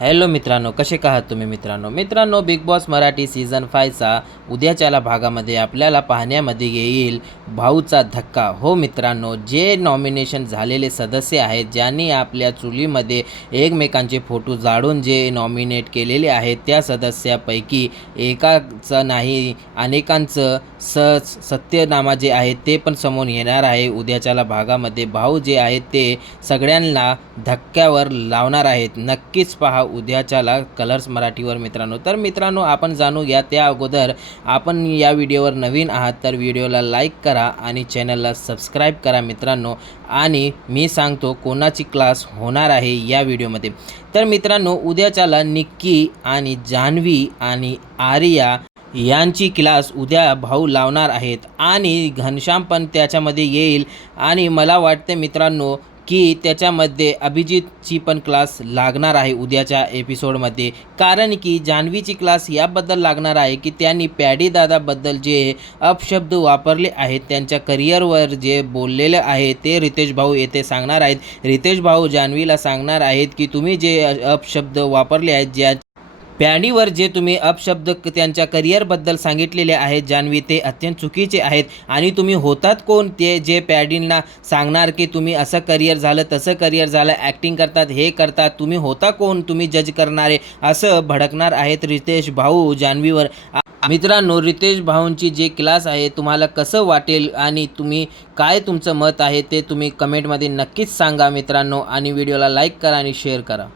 Hello मित्रांनो, कसे आहात तुम्ही मित्रांनो बिग बॉस मराठी सीझन 5चा उद्याच्याला भागामध्ये आपल्याला पाहण्यामध्ये येईल भाऊचा धक्का. हो मित्रांनो, जे नॉमिनेशन झालेले सदस्य आहेत, ज्यांनी आपल्या चुलीमध्ये एकमेकांचे फोटो जाळून जे नॉमिनेट केलेले आहेत, त्या सदस्यापैकी एकाचं नाही अनेकांचं सत्यनामा जे आहे ते पण समोर येणार आहे. उद्याच्याला भागामध्ये भाऊ जे आहेत ते सगळ्यांना धक्क्यावर लावणार आहेत. नक्कीच पहा उद्याच्याला कलर्स मराठीवर मित्रांनो. तर मित्रांनो, आपण जाणू घ्या त्या अगोदर आपण या व्हिडिओवर नवीन आहात तर व्हिडिओला लाईक करा आणि चॅनलला सबस्क्राईब करा मित्रांनो. आणि मी सांगतो कोणाची क्लास होणार आहे या व्हिडिओमध्ये. तर मित्रांनो, उद्याच्याला निक्की आणि जान्हवी आणि आर्या यांची क्लास उद्या भाऊ लावणार आहेत आणि घनश्याम पण त्याच्यामध्ये येईल. आणि मला वाटते मित्रांनो की त्याच्यामध्ये अभिजितची पण क्लास लागणार आहे उद्याच्या एपिसोडमध्ये. कारण की जान्हवीची क्लास याबद्दल लागणार आहे की त्यांनी पॅडी दादाबद्दल जे अपशब्द वापरले आहेत, त्यांच्या करिअरवर जे बोललेले आहे ते रितेश भाऊ येथे सांगणार आहेत. रितेश भाऊ जान्हवीला सांगणार आहेत की तुम्ही जे अपशब्द वापरले आहेत, ज्या पॅडीवर जे तुम्ही अपशब्द त्यांच्या करिअरबद्दल सांगितलेले आहेत जान्हवी, ते अत्यंत चुकीचे आहेत. आणि तुम्ही होतात कोण ते जे पॅडींना सांगणार की तुम्ही असं करिअर झालं तसं करिअर झालं, ॲक्टिंग करतात हे करतात, तुम्ही होता कोण तुम्ही जज करणारे, असं भडकणार आहेत रितेश भाऊ जान्हवीवर. मित्रांनो, रितेश भाऊंची जे क्लास आहे तुम्हाला कसं वाटेल आणि तुम्ही काय तुमचं मत आहे ते तुम्ही कमेंटमध्ये नक्कीच सांगा मित्रांनो. आणि व्हिडिओला लाईक करा आणि शेअर करा.